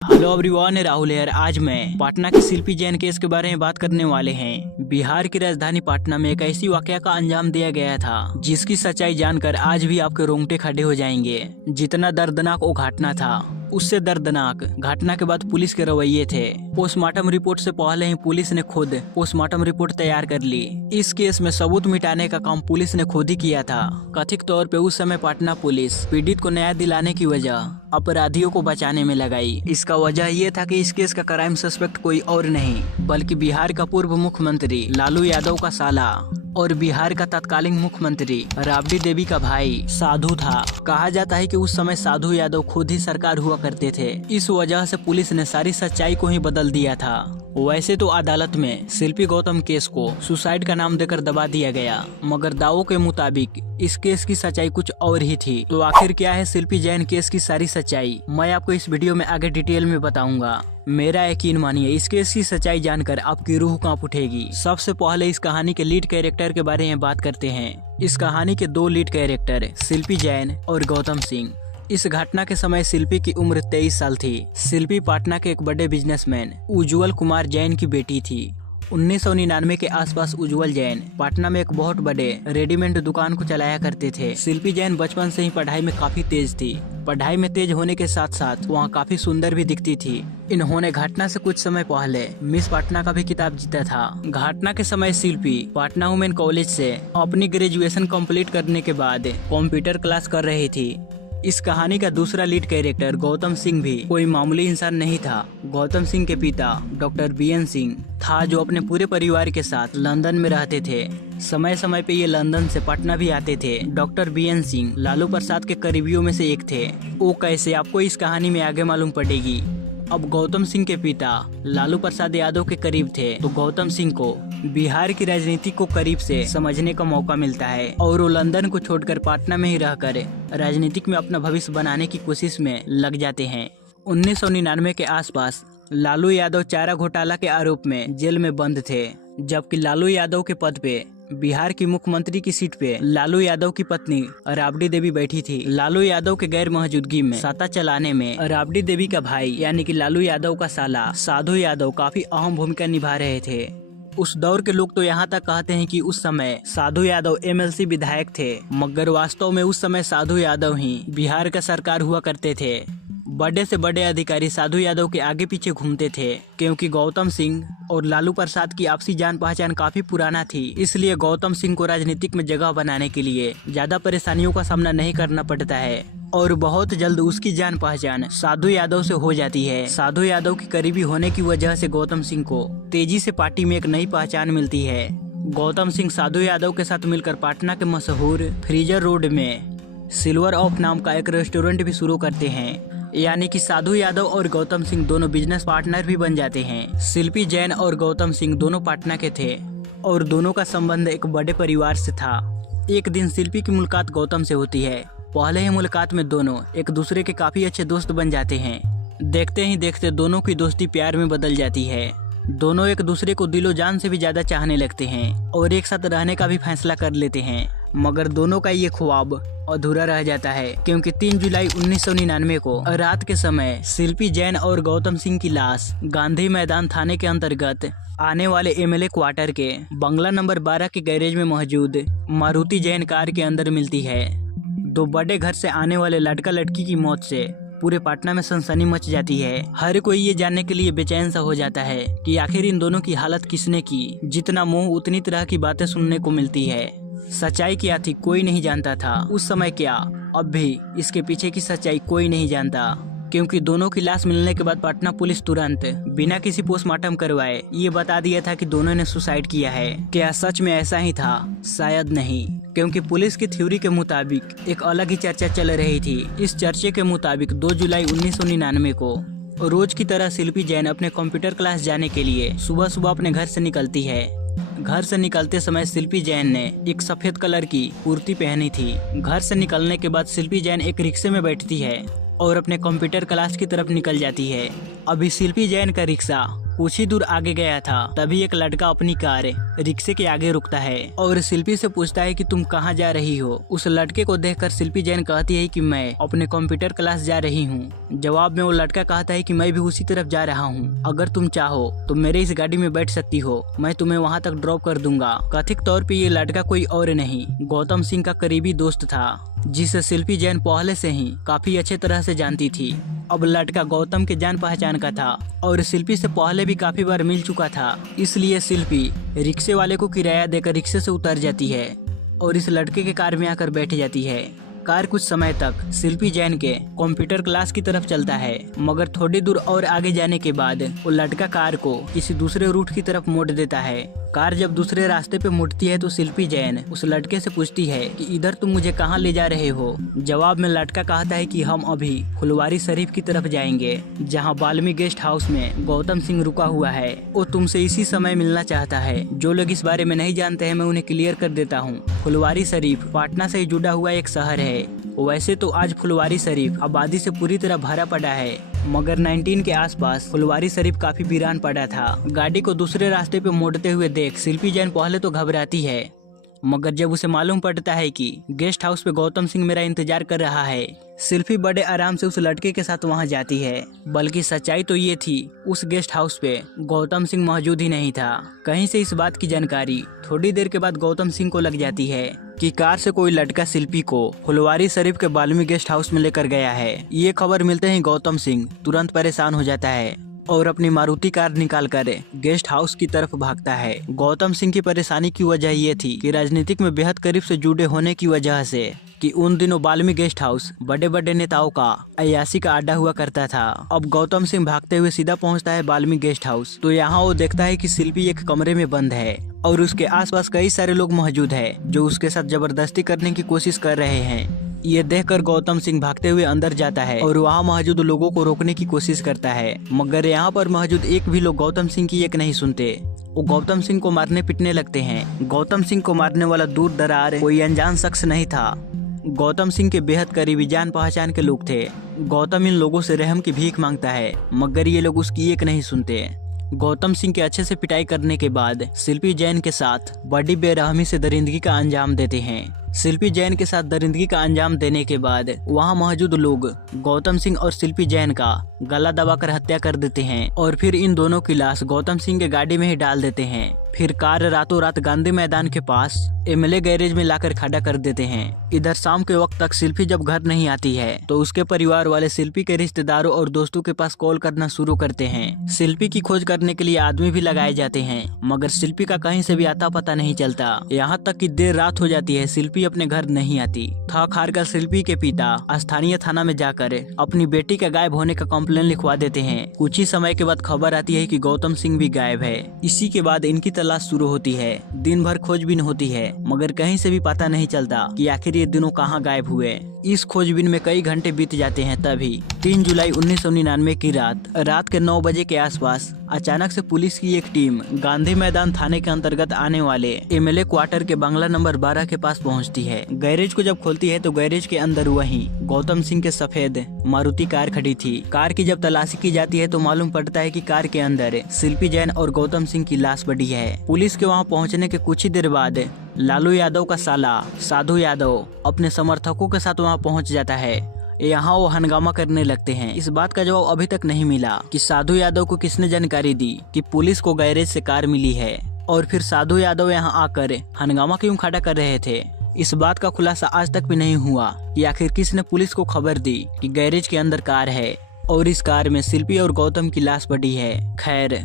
Hello everyone, Rahul यार। आज मैं पटना के शिल्पी जैन केस के बारे में बात करने वाले हैं। बिहार की राजधानी पटना में एक ऐसी वाकया का अंजाम दिया गया था जिसकी सच्चाई जानकर आज भी आपके रोंगटे खड़े हो जाएंगे। जितना दर्दनाक वो घटना था, उससे दर्दनाक घटना के बाद पुलिस के रवैये थे। पोस्टमार्टम रिपोर्ट से पहले ही पुलिस ने खुद पोस्टमार्टम रिपोर्ट तैयार कर ली। इस केस में सबूत मिटाने का काम पुलिस ने खुद ही किया था। कथित तौर पे उस समय पटना पुलिस पीड़ित को न्याय दिलाने की वजह अपराधियों को बचाने में लगाई। इसका वजह ये था कि इस केस का क्राइम सस्पेक्ट कोई और नहीं बल्कि बिहार का पूर्व मुख्यमंत्री लालू यादव का साला और बिहार का तत्कालीन मुख्यमंत्री राबड़ी देवी का भाई साधु था। कहा जाता है कि उस समय साधु यादव खुद ही सरकार हुआ करते थे। इस वजह से पुलिस ने सारी सच्चाई को ही बदल दिया था। वैसे तो अदालत में शिल्पी गौतम केस को सुसाइड का नाम देकर दबा दिया गया, मगर दावों के मुताबिक इस केस की सच्चाई कुछ और ही थी। तो आखिर क्या है शिल्पी जैन केस की सारी सच्चाई, मैं आपको इस वीडियो में आगे डिटेल में बताऊंगा। मेरा यकीन मानिए, इस केस की सच्चाई जानकर आपकी रूह कांप उठेगी। सबसे पहले इस कहानी के लीड कैरेक्टर के बारे में बात करते हैं। इस कहानी के दो लीड कैरेक्टर शिल्पी जैन और गौतम सिंह। इस घटना के समय शिल्पी की उम्र 23 साल थी। शिल्पी पटना के एक बड़े बिजनेसमैन उज्जवल कुमार जैन की बेटी थी। 1999 के आसपास उज्जवल जैन पटना में एक बहुत बड़े रेडीमेड दुकान को चलाया करते थे। शिल्पी जैन बचपन से ही पढ़ाई में काफी तेज थी। पढ़ाई में तेज होने के साथ साथ वहाँ काफी सुंदर भी दिखती थी। इन्होंने घटना से कुछ समय पहले मिस पटना का भी खिताब जीता था। घटना के समय शिल्पी पटना वुमेन कॉलेज से अपनी ग्रेजुएशन कंप्लीट करने के बाद कंप्यूटर क्लास कर रही थी। इस कहानी का दूसरा लीड कैरेक्टर गौतम सिंह भी कोई मामूली इंसान नहीं था। गौतम सिंह के पिता डॉक्टर बीएन सिंह था, जो अपने पूरे परिवार के साथ लंदन में रहते थे। समय समय पे ये लंदन से पटना भी आते थे। डॉक्टर बीएन सिंह लालू प्रसाद के करीबियों में से एक थे। वो कैसे, आपको इस कहानी में आगे मालूम पड़ेगी। अब गौतम सिंह के पिता लालू प्रसाद यादव के करीब थे, तो गौतम सिंह को बिहार की राजनीति को करीब से समझने का मौका मिलता है और वो लंदन को छोड़कर पटना में ही रहकर राजनीतिक में अपना भविष्य बनाने की कोशिश में लग जाते हैं। 1999 के आसपास लालू यादव चारा घोटाला के आरोप में जेल में बंद थे, जबकि लालू यादव के पद पे बिहार की मुख्यमंत्री की सीट पे लालू यादव की पत्नी राबड़ी देवी बैठी थी। लालू यादव के गैर मौजूदगी में सत्ता चलाने में राबड़ी देवी का भाई यानी कि लालू यादव का साला साधु यादव काफी अहम भूमिका निभा रहे थे। उस दौर के लोग तो यहाँ तक कहते हैं कि उस समय साधु यादव एमएलसी विधायक थे, मगर वास्तव में उस समय साधु यादव ही बिहार का सरकार हुआ करते थे। बड़े से बड़े अधिकारी साधु यादव के आगे पीछे घूमते थे, क्योंकि गौतम सिंह और लालू प्रसाद की आपसी जान पहचान काफी पुराना थी। इसलिए गौतम सिंह को राजनीतिक में जगह बनाने के लिए ज्यादा परेशानियों का सामना नहीं करना पड़ता है और बहुत जल्द उसकी जान पहचान साधु यादव से हो जाती है। साधु यादव की करीबी होने की वजह से गौतम सिंह को तेजी से पार्टी में एक नई पहचान मिलती है। गौतम सिंह साधु यादव के साथ मिलकर पटना के मशहूर फ्रीजर रोड में सिल्वर ऑफ नाम का एक रेस्टोरेंट भी शुरू करते हैं, यानी कि साधु यादव और गौतम सिंह दोनों बिजनेस पार्टनर भी बन जाते हैं। शिल्पी जैन और गौतम सिंह दोनों पटना के थे और दोनों का संबंध एक बड़े परिवार से था। एक दिन शिल्पी की मुलाकात गौतम से होती है। पहले ही मुलाकात में दोनों एक दूसरे के काफी अच्छे दोस्त बन जाते हैं। देखते ही देखते दोनों की दोस्ती प्यार में बदल जाती है। दोनों एक दूसरे को दिलो जान से भी ज्यादा चाहने लगते हैं और एक साथ रहने का भी फैसला कर लेते हैं, मगर दोनों का ये ख्वाब अधूरा रह जाता है, क्योंकि 3 जुलाई 1999 को रात के समय शिल्पी जैन और गौतम सिंह की लाश गांधी मैदान थाने के अंतर्गत आने वाले एमएलए क्वार्टर के बंगला नंबर 12 के गैरेज में मौजूद मारुति जैन कार के अंदर मिलती है। दो बड़े घर से आने वाले लड़का लड़की की मौत से पूरे पटना में सनसनी मच जाती है। हर कोई ये जानने के लिए बेचैन सा हो जाता है कि आखिर इन दोनों की हालत किसने की। जितना मुंह उतनी तरह की बातें सुनने को मिलती है। सच्चाई क्या थी कोई नहीं जानता था उस समय, क्या अब भी इसके पीछे की सच्चाई कोई नहीं जानता, क्योंकि दोनों की लाश मिलने के बाद पटना पुलिस तुरंत बिना किसी पोस्टमार्टम करवाए ये बता दिया था कि दोनों ने सुसाइड किया है। क्या सच में ऐसा ही था? शायद नहीं, क्योंकि पुलिस की थ्योरी के मुताबिक एक अलग ही चर्चा चल रही थी। इस चर्चे के मुताबिक 2 जुलाई 1999 को रोज की तरह शिल्पी जैन अपने कंप्यूटर क्लास जाने के लिए सुबह सुबह अपने घर से निकलती है। घर से निकलते समय शिल्पी जैन ने एक सफेद कलर की कुर्ती पहनी थी। घर से निकलने के बाद शिल्पी जैन एक रिक्शे में बैठती है और अपने कंप्यूटर क्लास की तरफ निकल जाती है। अभी शिल्पी जैन का रिक्शा कुछ ही दूर आगे गया था, तभी एक लड़का अपनी कार रिक्शे के आगे रुकता है और शिल्पी से पूछता है कि तुम कहाँ जा रही हो। उस लड़के को देखकर शिल्पी जैन कहती है कि मैं अपने कंप्यूटर क्लास जा रही हूँ। जवाब में वो लड़का कहता है कि मैं भी उसी तरफ जा रहा हूँ, अगर तुम चाहो तो मेरे इस गाड़ी में बैठ सकती हो, मैं तुम्हें वहाँ तक ड्रॉप कर दूंगा। कथित तौर पे ये लड़का कोई और नहीं गौतम सिंह का करीबी दोस्त था, जिसे शिल्पी जैन पहले से ही काफी अच्छे तरह से जानती थी। अब लड़का गौतम के जान पहचान का था और शिल्पी से पहले भी काफी बार मिल चुका था, इसलिए शिल्पी रिक्शे वाले को किराया देकर रिक्शे से उतर जाती है और इस लड़के के कार में आकर बैठ जाती है। कार कुछ समय तक शिल्पी जैन के कंप्यूटर क्लास की तरफ चलता है, मगर थोड़ी दूर और आगे जाने के बाद वो लड़का कार को किसी दूसरे रूट की तरफ मोड़ देता है। कार जब दूसरे रास्ते पे मुड़ती है तो शिल्पी जैन उस लड़के से पूछती है कि इधर तुम मुझे कहाँ ले जा रहे हो। जवाब में लड़का कहता है कि हम अभी फुलवारी शरीफ की तरफ जाएंगे, जहाँ बाल्मी गेस्ट हाउस में गौतम सिंह रुका हुआ है। वो तुमसे इसी समय मिलना चाहता है। जो लोग इस बारे में नहीं जानते हैं मैं उन्हें क्लियर कर देता हूँ। फुलवारी शरीफ पटना से जुड़ा हुआ एक शहर है। वैसे तो आज फुलवारी शरीफ आबादी से पूरी तरह भरा पड़ा है, मगर 19 के आसपास फुलवारी शरीफ काफी वीरान पड़ा था। गाड़ी को दूसरे रास्ते पे मोड़ते हुए देख शिल्पी जैन पहले तो घबराती है, मगर जब उसे मालूम पड़ता है कि गेस्ट हाउस पे गौतम सिंह मेरा इंतजार कर रहा है, शिल्पी बड़े आराम से उस लड़के के साथ वहां जाती है। बल्कि सच्चाई तो ये थी उस गेस्ट हाउस पे गौतम सिंह मौजूद ही नहीं था। कहीं से इस बात की जानकारी थोड़ी देर के बाद गौतम सिंह को लग जाती है कि कार से कोई लड़का शिल्पी को फुलवारी शरीफ के बाल्मी गेस्ट हाउस में लेकर गया है। ये खबर मिलते ही गौतम सिंह तुरंत परेशान हो जाता है और अपनी मारुति कार निकाल कर गेस्ट हाउस की तरफ भागता है। गौतम सिंह की परेशानी की वजह ये थी कि राजनीतिक में बेहद करीब से जुड़े होने की वजह से कि उन दिनों बाल्मी गेस्ट हाउस बड़े बड़े नेताओं का अय्याशी का अड्डा हुआ करता था। अब गौतम सिंह भागते हुए सीधा पहुंचता है बाल्मी गेस्ट हाउस, तो यहाँ वो देखता है कि शिल्पी एक कमरे में बंद है और उसके आसपास कई सारे लोग मौजूद हैं जो उसके साथ जबरदस्ती करने की कोशिश कर रहे हैं। ये देखकर गौतम सिंह भागते हुए अंदर जाता है और वहाँ मौजूद लोगों को रोकने की कोशिश करता है, मगर यहाँ पर मौजूद एक भी लोग गौतम सिंह की एक नहीं सुनते। वो गौतम सिंह को मारने पीटने लगते हैं। गौतम सिंह को मारने वाला दूर दरार कोई अनजान शख्स नहीं था, गौतम सिंह के बेहद करीबी जान पहचान के लोग थे। गौतम इन लोगों से रहम की भीख मांगता है, मगर ये लोग उसकी एक नहीं सुनते। गौतम सिंह के अच्छे से पिटाई करने के बाद शिल्पी जैन के साथ बड़ी बेरहमी से दरिंदगी का अंजाम देते हैं। शिल्पी जैन के साथ दरिंदगी का अंजाम देने के बाद वहां मौजूद लोग गौतम सिंह और शिल्पी जैन का गला दबाकर हत्या कर देते हैं और फिर इन दोनों की लाश गौतम सिंह के गाड़ी में ही डाल देते हैं। फिर कार रातों रात गांधी मैदान के पास एमएलए गैरेज में लाकर खड़ा कर देते हैं। इधर शाम के वक्त तक शिल्पी जब घर नहीं आती है तो उसके परिवार वाले शिल्पी के रिश्तेदारों और दोस्तों के पास कॉल करना शुरू करते हैं। शिल्पी की खोज करने के लिए आदमी भी लगाए जाते हैं, मगर शिल्पी का कहीं से भी आता पता नहीं चलता। यहाँ तक कि देर रात हो जाती है, शिल्पी अपने घर नहीं आती। थक हार कर शिल्पी के पिता स्थानीय थाना में जाकर अपनी बेटी के गायब होने का कंप्लेन लिखवा देते हैं। कुछ ही समय के बाद खबर आती है कि गौतम सिंह भी गायब है। इसी के बाद इनकी तलाश शुरू होती है। दिन भर खोजबीन होती है, मगर कहीं से भी पता नहीं चलता कि आखिर ये दिनों कहाँ गायब हुए। इस खोजबीन में कई घंटे बीत जाते हैं। तभी 3 जुलाई 1999 की रात के 9 बजे के आसपास अचानक से पुलिस की एक टीम गांधी मैदान थाने के अंतर्गत आने वाले एमएलए क्वार्टर के बंगला नंबर 12 के पास पहुंचती है। गैरेज को जब खोलती है तो गैरेज के अंदर वहीं गौतम सिंह के सफेद मारुति कार खड़ी थी। कार की जब तलाशी की जाती है तो मालूम पड़ता है कि कार के अंदर शिल्पी जैन और गौतम सिंह की लाश पड़ी है। पुलिस के वहां पहुंचने के कुछ ही देर बाद लालू यादव का साला साधु यादव अपने समर्थकों के साथ वहां पहुंच जाता है। यहाँ वो हंगामा करने लगते हैं। इस बात का जवाब अभी तक नहीं मिला कि साधु यादव को किसने जानकारी दी कि पुलिस को गैरेज से कार मिली है, और फिर साधु यादव यहाँ आकर हंगामा क्यों खड़ा कर रहे थे। इस बात का खुलासा आज तक भी नहीं हुआ कि आखिर किसने पुलिस को खबर दी कि गैरेज के अंदर कार है और इस कार में शिल्पी और गौतम की लाश पड़ी है। खैर,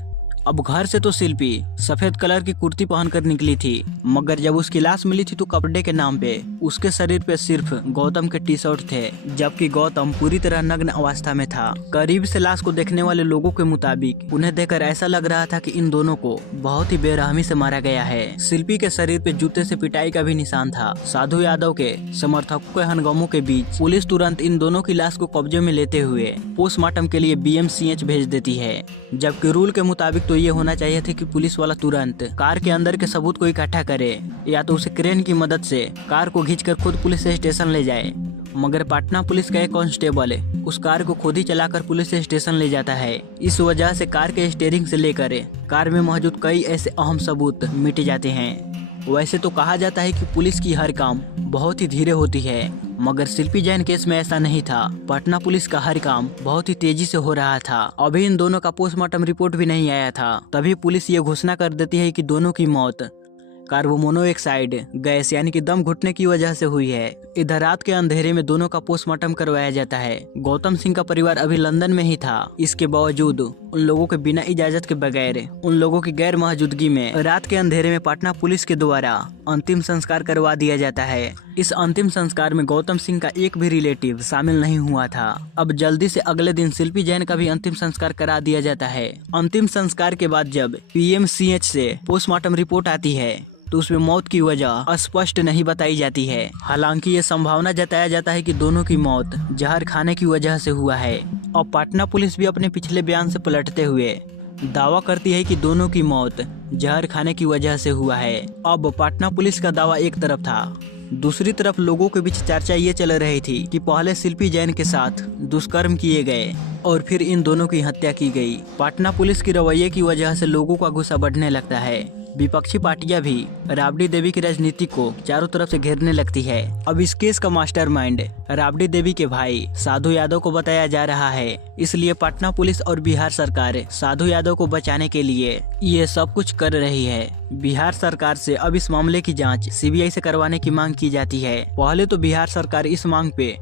अब घर से तो शिल्पी सफेद कलर की कुर्ती पहनकर निकली थी, मगर जब उसकी लाश मिली थी तो कपड़े के नाम पे उसके शरीर पे सिर्फ गौतम के टी शर्ट थे, जबकि गौतम पूरी तरह नग्न अवस्था में था। करीब से लाश को देखने वाले लोगों के मुताबिक उन्हें देखकर ऐसा लग रहा था कि इन दोनों को बहुत ही बेरहमी से मारा गया है। शिल्पी के शरीर पे जूते से पिटाई का भी निशान था। साधु यादव के समर्थकों के हंगामों के बीच पुलिस तुरंत इन दोनों की लाश को कब्जे में लेते हुए पोस्टमार्टम के लिए BMCH भेज देती है, जबकि रूल के मुताबिक तो ये होना चाहिए था कि पुलिस वाला तुरंत कार के अंदर के सबूत को इकट्ठा करे या तो उसे क्रेन की मदद से कार को खींचकर खुद पुलिस स्टेशन ले जाए। मगर पटना पुलिस का एक कांस्टेबल उस कार को खुद ही चलाकर पुलिस स्टेशन ले जाता है। इस वजह से कार के स्टीयरिंग से लेकर कार में मौजूद कई ऐसे अहम सबूत मिट जाते हैं। वैसे तो कहा जाता है कि पुलिस की हर काम बहुत ही धीरे होती है, मगर शिल्पी जैन केस में ऐसा नहीं था। पटना पुलिस का हर काम बहुत ही तेजी से हो रहा था। अभी इन दोनों का पोस्टमार्टम रिपोर्ट भी नहीं आया था, तभी पुलिस ये घोषणा कर देती है कि दोनों की मौत कार्बन मोनोऑक्साइड गैस यानी कि दम घुटने की वजह से हुई है। इधर रात के अंधेरे में दोनों का पोस्टमार्टम करवाया जाता है। गौतम सिंह का परिवार अभी लंदन में ही था। इसके बावजूद उन लोगों के बिना इजाजत के बगैर, उन लोगों की गैर मौजूदगी में रात के अंधेरे में पटना पुलिस के द्वारा अंतिम संस्कार करवा दिया जाता है। इस अंतिम संस्कार में गौतम सिंह का एक भी रिलेटिव शामिल नहीं हुआ था। अब जल्दी से अगले दिन शिल्पी जैन का भी अंतिम संस्कार करा दिया जाता है। अंतिम संस्कार के बाद जब पीएमसीएच से पोस्टमार्टम रिपोर्ट आती है तो उसमें मौत की वजह स्पष्ट नहीं बताई जाती है। हालांकि ये संभावना जताया जाता है कि दोनों की मौत जहर खाने की वजह से हुआ है। और पटना पुलिस भी अपने पिछले बयान से पलटते हुए दावा करती है कि दोनों की मौत जहर खाने की वजह से हुआ है। अब पटना पुलिस का दावा एक तरफ था, दूसरी तरफ लोगों के बीच चर्चा ये चल रही थी कि पहले शिल्पी जैन के साथ दुष्कर्म किए गए और फिर इन दोनों की हत्या की गई। पटना पुलिस की रवैये की वजह से लोगों का गुस्सा बढ़ने लगता है। विपक्षी पार्टियां भी राबड़ी देवी की राजनीति को चारों तरफ से घेरने लगती है। अब इस केस का मास्टरमाइंड राबड़ी देवी के भाई साधु यादव को बताया जा रहा है। इसलिए पटना पुलिस और बिहार सरकार साधु यादव को बचाने के लिए ये सब कुछ कर रही है। बिहार सरकार से अब इस मामले की जांच सीबीआई से करवाने की मांग की जाती है। पहले तो बिहार सरकार इस मांग पे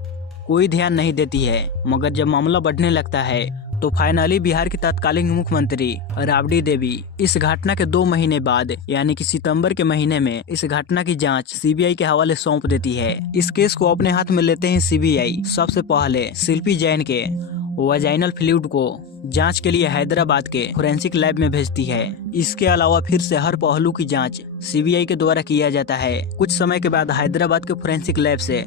कोई ध्यान नहीं देती है, मगर जब मामला बढ़ने लगता है तो फाइनली बिहार की तत्कालीन मुख्यमंत्री राबड़ी देवी इस घटना के 2 महीने बाद यानी कि सितंबर के महीने में इस घटना की जांच सीबीआई के हवाले सौंप देती है। इस केस को अपने हाथ में लेते हैं सीबीआई सबसे पहले शिल्पी जैन के वजाइनल फ्लूइड को जांच के लिए हैदराबाद के फोरेंसिक लैब में भेजती है। इसके अलावा फिर से हर पहलू की जांच सीबीआई के द्वारा किया जाता है। कुछ समय के बाद हैदराबाद के फोरेंसिक लैब से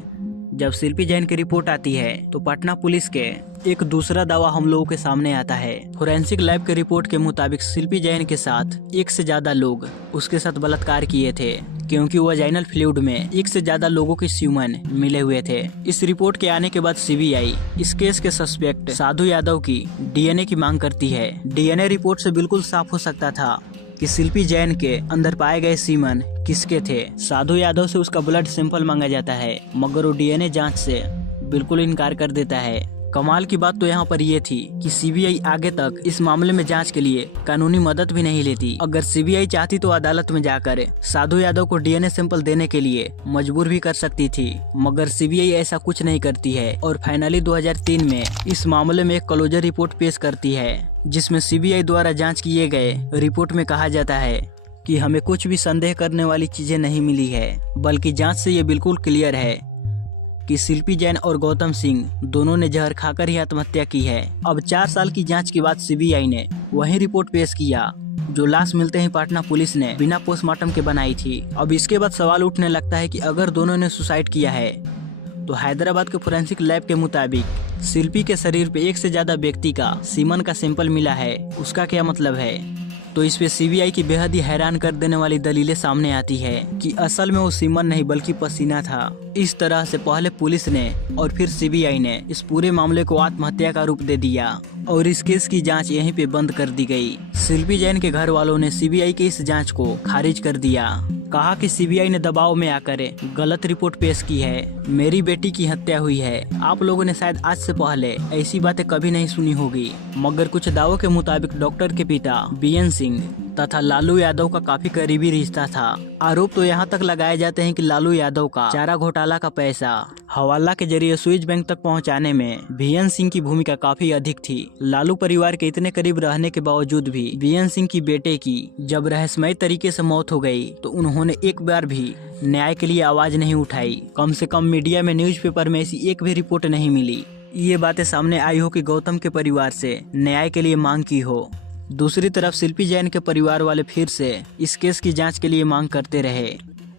जब शिल्पी जैन की रिपोर्ट आती है तो पटना पुलिस के एक दूसरा दावा हम लोगों के सामने आता है। फोरेंसिक लैब के रिपोर्ट के मुताबिक शिल्पी जैन के साथ 1 से ज्यादा लोग उसके साथ बलात्कार किए थे, क्योंकि वजाइनल फ्लूइड में 1 से ज्यादा लोगों के स्यूमन मिले हुए थे। इस रिपोर्ट के आने के बाद सीबीआई इस केस के सस्पेक्ट साधु यादव की डीएनए की मांग करती है। डीएनए रिपोर्ट से बिल्कुल साफ हो सकता था कि शिल्पी जैन के अंदर पाए गए सीमन किसके थे। साधु यादव से उसका ब्लड सैंपल मांगा जाता है, मगर वो डीएनए जांच से बिल्कुल इनकार कर देता है। कमाल की बात तो यहाँ पर ये थी कि सीबीआई आगे तक इस मामले में जांच के लिए कानूनी मदद भी नहीं लेती। अगर सीबीआई चाहती तो अदालत में जाकर साधु यादव को डीएनए सैंपल देने के लिए मजबूर भी कर सकती थी, मगर सीबीआई ऐसा कुछ नहीं करती है और फाइनली 2003 में इस मामले में एक क्लोजर रिपोर्ट पेश करती है, जिसमें सीबीआई द्वारा जांच किए गए रिपोर्ट में कहा जाता है कि हमें कुछ भी संदेह करने वाली चीजें नहीं मिली है, बल्कि जांच से ये बिल्कुल क्लियर है कि शिल्पी जैन और गौतम सिंह दोनों ने जहर खाकर ही आत्महत्या की है। अब 4 साल की जांच के बाद सीबीआई ने वही रिपोर्ट पेश किया जो लाश मिलते ही पटना पुलिस ने बिना पोस्टमार्टम के बनाई थी। अब इसके बाद सवाल उठने लगता है कि अगर दोनों ने सुसाइड किया है तो हैदराबाद के फोरेंसिक लैब के मुताबिक शिल्पी के शरीर पे 1 से ज्यादा व्यक्ति का सीमन का सैंपल मिला है, उसका क्या मतलब है। तो इस पे सीबीआई की बेहद ही हैरान कर देने वाली दलीलें सामने आती है कि असल में वो सीमन नहीं बल्कि पसीना था। इस तरह से पहले पुलिस ने और फिर सीबीआई ने इस पूरे मामले को आत्महत्या का रूप दे दिया और इस केस की जांच यहीं पे बंद कर दी गई। शिल्पी जैन के घर वालों ने सीबीआई की इस जांच को खारिज कर दिया, कहा कि सीबीआई ने दबाव में आकर गलत रिपोर्ट पेश की है, मेरी बेटी की हत्या हुई है। आप लोगों ने शायद आज से पहले ऐसी बातें कभी नहीं सुनी होगी, मगर कुछ दावों के मुताबिक डॉक्टर के पिता बीएन सिंह तथा लालू यादव का काफी करीबी रिश्ता था। आरोप तो यहाँ तक लगाए जाते हैं कि लालू यादव का चारा घोटाला का पैसा हवाला के जरिए स्विस बैंक तक पहुँचाने में बीएन सिंह की भूमिका काफी अधिक थी। लालू परिवार के इतने करीब रहने के बावजूद भी बीएन सिंह की बेटे की जब रहस्यमय तरीके से मौत हो गई तो उन्होंने एक बार भी न्याय के लिए आवाज नहीं उठाई। कम से कम मीडिया में, न्यूज़पेपर में ऐसी एक भी रिपोर्ट नहीं मिली। ये बातें सामने आई हो कि गौतम के परिवार से न्याय के लिए मांग की हो। दूसरी तरफ शिल्पी जैन के परिवार वाले फिर से इस केस की जांच के लिए मांग करते रहे,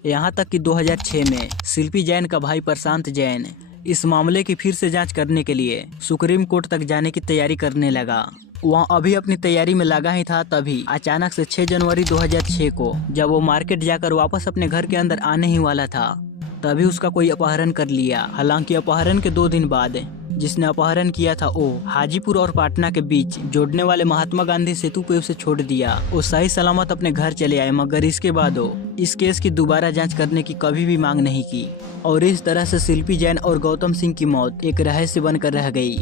यहाँ तक कि 2006 में शिल्पी जैन का भाई प्रशांत जैन इस मामले की फिर से जांच करने के लिए सुप्रीम कोर्ट तक जाने की तैयारी करने लगा। वहाँ अभी अपनी तैयारी में लगा ही था, तभी अचानक से 6 जनवरी 2006 को जब वो मार्केट जाकर वापस अपने घर के अंदर आने ही वाला था, तभी उसका कोई अपहरण कर लिया। हालांकि अपहरण के 2 दिन बाद जिसने अपहरण किया था वो हाजीपुर और पटना के बीच जोड़ने वाले महात्मा गांधी सेतु पे उसे छोड़ दिया। वो सही सलामत अपने घर चले आए, मगर इसके बाद वो इस केस की दोबारा जांच करने की कभी भी मांग नहीं की। और इस तरह से शिल्पी जैन और गौतम सिंह की मौत एक रहस्य बनकर रह गई।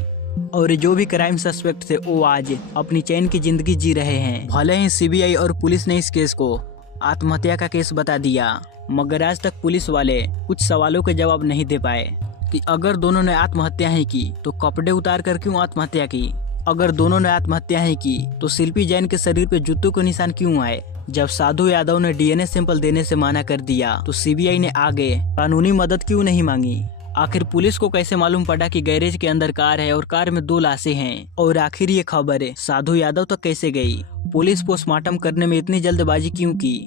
और जो भी क्राइम सस्पेक्ट थे वो आज अपनी चैन की जिंदगी जी रहे हैं। भले ही सीबीआई और पुलिस ने इस केस को आत्महत्या का केस बता दिया, मगर आज तक पुलिस वाले कुछ सवालों के जवाब नहीं दे पाए कि अगर दोनों ने आत्महत्या ही की तो कपड़े उतार कर क्यों आत्महत्या की। अगर दोनों ने आत्महत्या ही की तो शिल्पी जैन के शरीर पे जूतों के निशान क्यों आए। जब साधु यादव ने डीएनए सैंपल देने से मना कर दिया तो सीबीआई ने आगे कानूनी मदद क्यों नहीं मांगी। आखिर पुलिस को कैसे मालूम पड़ा कि गैरेज के अंदर कार है और कार में 2 लाशें हैं। और आखिर ये खबर साधु यादव तक कैसे गई। पुलिस पोस्टमार्टम करने में इतनी जल्दबाजी क्यों की।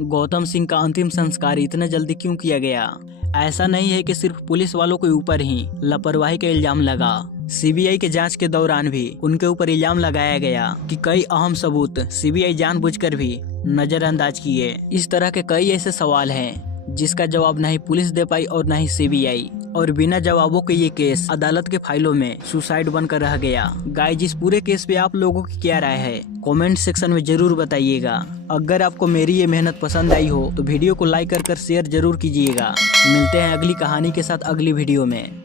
गौतम सिंह का अंतिम संस्कार इतना जल्दी क्यों किया गया। ऐसा नहीं है कि सिर्फ पुलिस वालों के ऊपर ही लापरवाही का इल्जाम लगा। सीबीआई के जांच के दौरान भी उनके ऊपर इल्जाम लगाया गया कि कई अहम सबूत सीबीआई जानबूझकर भी नजरअंदाज किए। इस तरह के कई ऐसे सवाल हैं जिसका जवाब नहीं पुलिस दे पाई और नहीं सीबीआई। और बिना जवाबों के ये केस अदालत के फाइलों में सुसाइड बनकर रह गया। गाइस, इस पूरे केस पे आप लोगों की क्या राय है कमेंट सेक्शन में जरूर बताइएगा। अगर आपको मेरी ये मेहनत पसंद आई हो तो वीडियो को लाइक कर शेयर जरूर कीजिएगा। मिलते हैं अगली कहानी के साथ अगली वीडियो में।